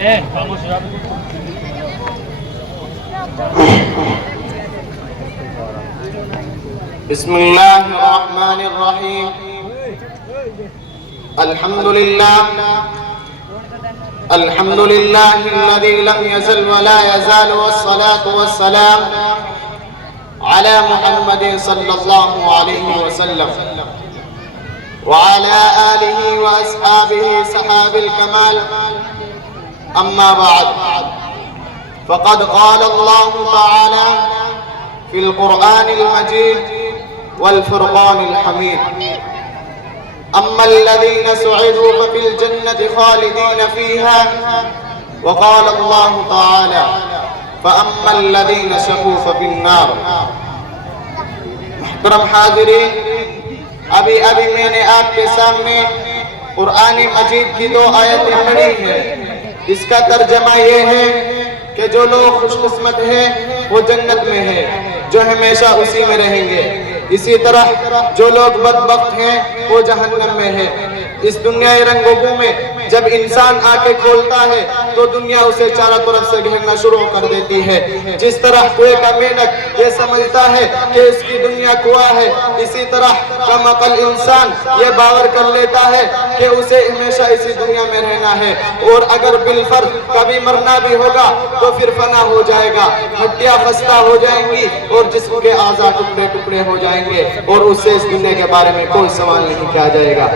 بسم الله الرحمن الرحيم. الحمد لله الذي لم يزل ولا يزال، والصلاة والسلام على محمد صلى الله عليه وسلم وعلى آله وأصحابه صحاب الكمال. أما بعد، فقد قال الله تعالى في القرآن المجيد والفرقان الحميد: أما الذين سعدوا ففي الجنة خالدين فيها. وقال الله تعالى: فأما الذين شقوا ففي النار. محترم حاضرین، ابھی میں نے آپ کے سامنے قرآن مجید کی 2 آیتیں پڑھی ہیں. اس کا ترجمہ یہ ہے کہ جو لوگ خوش قسمت ہیں وہ جنت میں ہیں، جو ہمیشہ اسی میں رہیں گے. اسی طرح جو لوگ بدبخت ہیں وہ جہنم میں ہیں. اس دنیا رنگوں میں جب انسان آنکھیں کھولتا ہے تو دنیا اسے چاروں طرف سے گھیرنا شروع کر دیتی ہے. جس طرح کنویں کا مینک یہ سمجھتا ہے کہ اس کی دنیا کنواں ہے، اسی طرح کم عقل انسان یہ باور کر لیتا ہے کہ اسے ہمیشہ اسی دنیا میں رہنا ہے، اور اگر بالفرض کبھی مرنا بھی ہوگا تو پھر فنا ہو جائے گا، ہڈیاں خستہ ہو جائیں گی اور جسم کے اعضاء ٹکڑے ٹکڑے ہو جائیں گے، اور اس سے اس دنیا کے بارے میں کوئی سوال نہیں کیا جائے گا.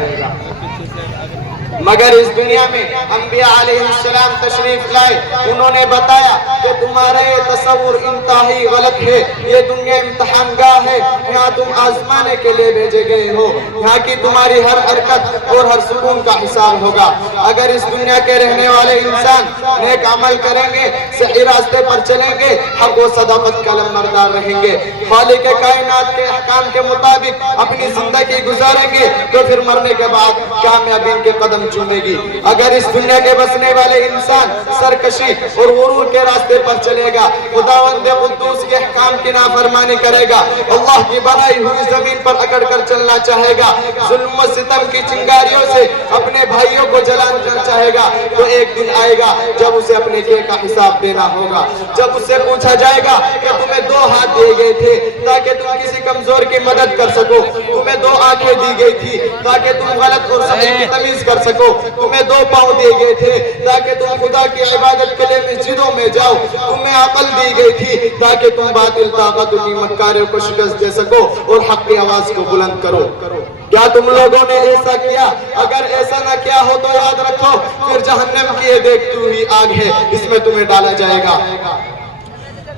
مگر اس دنیا میں انبیاء علیہ السلام تشریف لائے. انہوں نے بتایا کہ تمہارا یہ تصور انتہائی غلط ہے. یہ دنیا امتحان گاہ ہے، یہاں تم آزمانے کے لیے بھیجے گئے ہو. یہاں کی تمہاری ہر حرکت اور ہر سکون کا حساب ہوگا. اگر اس دنیا کے رہنے والے انسان نیک عمل کریں گے، صحیح راستے پر چلیں گے، حق و صداقت کا علمبردار رہیں گے، خالق کائنات کے احکام کے مطابق اپنی زندگی گزاریں گے، تو پھر مرنے کے بعد کامیابی کے قدم چومے گی. اگر اس دنیا کے بسنے والے انسان سرکشی اور غرور کے راستے پر چلے گا، خداوند قدوس کے احکام کی نافرمانی کرے گا، اللہ کی بنائی ہوئی زمین پر اکڑ کر چلنا چاہے گا، ظلم و ستم کی چنگاریوں سے اپنے بھائیوں کو جلانا چاہے گا، تو ایک دن آئے گا جب اسے اپنے کیے کا حساب دینا ہوگا. جب اس سے پوچھا جائے گا کہ تمہیں 2 ہاتھ دیے گئے تھے تاکہ تم کسی کمزور کی مدد کر سکو، تمہیں 2 آنکھیں دی گئی تھی تاکہ تم غلط اور صحیح کی تمیز کر سکو، تمہیں 2 پاؤں دیے گئے تھے تاکہ تم خدا کی عبادت کے لیے مسجدوں میں جاؤ، تمہیں عقل دی گئی تھی تاکہ تم باطل طاقتوں کی مکاریوں کو شکست دے سکو اور حق کی آواز کو بلند کرو. کیا تم لوگوں نے ایسا کیا؟ اگر ایسا نہ کیا ہو تو یاد رکھو پھر جہنم کی یہ دیکھتی ہوئی آگ ہے، اس میں تمہیں ڈالا جائے گا.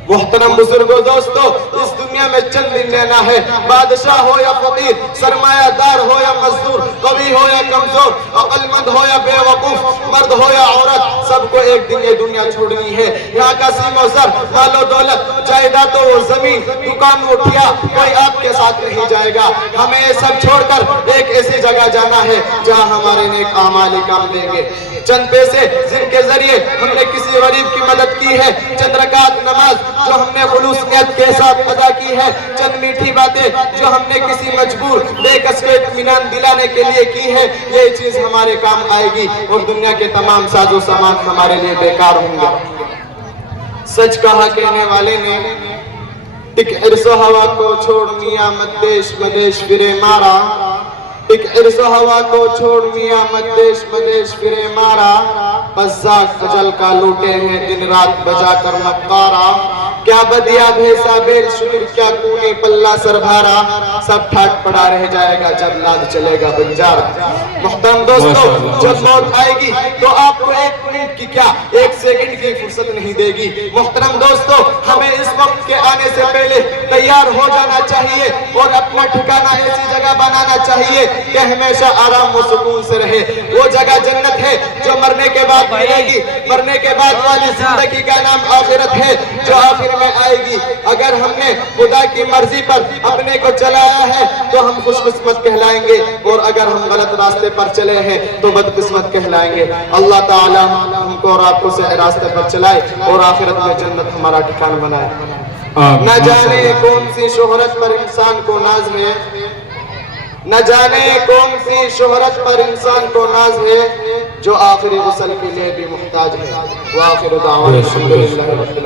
محترم بزرگوں، دوستو، اس دنیا میں چند دن لینا ہے. بادشاہ ہو یا فقیر، سرمایہ دار ہو یا مزدور، قوی ہو یا کمزور، عقل مند ہو یا بے وقوف، مرد ہو یا عورت، سب کو ایک دن یہ دنیا چھوڑنی ہے. یہاں کا سیم و زر، مال و دولت، جائیداد و زمین، دکان اٹھیا، کوئی آپ کے ساتھ نہیں جائے گا. ہمیں یہ سب چھوڑ کر ایک ایسی جگہ جانا ہے جہاں ہمارے نیک اعمال کام دیں گے. چند پیسے جن کے ذریعے ہم نے کسی غریب کی مدد کی ہے، چند رکعت نماز جو ہم نے خلوص نیت کے ساتھ ادا کی ہے، چند میٹھی باتیں جو ہم نے کسی مجبور بے کس کو اطمینان دلانے کے لیے کی ہے، یہ چیز ہمارے کام آئے گی اور دنیا کے تمام ساز و سامان ہمارے لیے بیکار ہوں گے. سچ کہا کہنے والے نے، ایک عرص و ہوا کو چھوڑ میاں مدیش مدیش پھرے مارا، ایک عرص و ہوا کو چھوڑ میاں مدیش مدیش پھرے مارا، بزاق اجل کا لوٹے ہیں دن رات بجا کر مکارا، کیا بدیا بھیسا بیل شکر کیا کونی پلہ سر بھارا، سب ٹھاٹ پڑا رہ جائے گا جب لاد چلے گا بنجارا. محترم دوستو، جب موت آئے گی تو آپ کو 1 منٹ کی کیا 1 سیکنڈ کی فرصت نہیں دے گی. محترم دوستو، ہمیں اس وقت کے آنے سے پہلے تیار ہو جانا چاہیے اور اپنا ٹھکانہ ایسی جگہ بنانا چاہیے کہ ہمیشہ آرام و سکون سے رہے. وہ جگہ جنت ہے جو مرنے کے بعد ملے گی. مرنے کے بعد والی زندگی کا نام آخرت ہے جو آخر میں آئے گی. اگر ہم نے خدا کی مرضی پر اپنے کو چلایا ہے تو ہم خوش قسمت کہلائیں گے، اور اگر ہم غلط راستے پر چلے ہیں تو بدقسمت کہلائیں گے. اللہ تعالی ہم کو اور آپ کو صحیح راستے پر چلائے اور آخرت میں جنت ہمارا ٹھکانہ بنائے. نہ جانے کون سی شہرت پر انسان کو ناز ہے، نہ جانے کون سی شہرت پر انسان کو ناز ہے جو آخری غسل کے لیے بھی محتاج ہے. وآخر دعوانا الحمد للہ رب العالمین.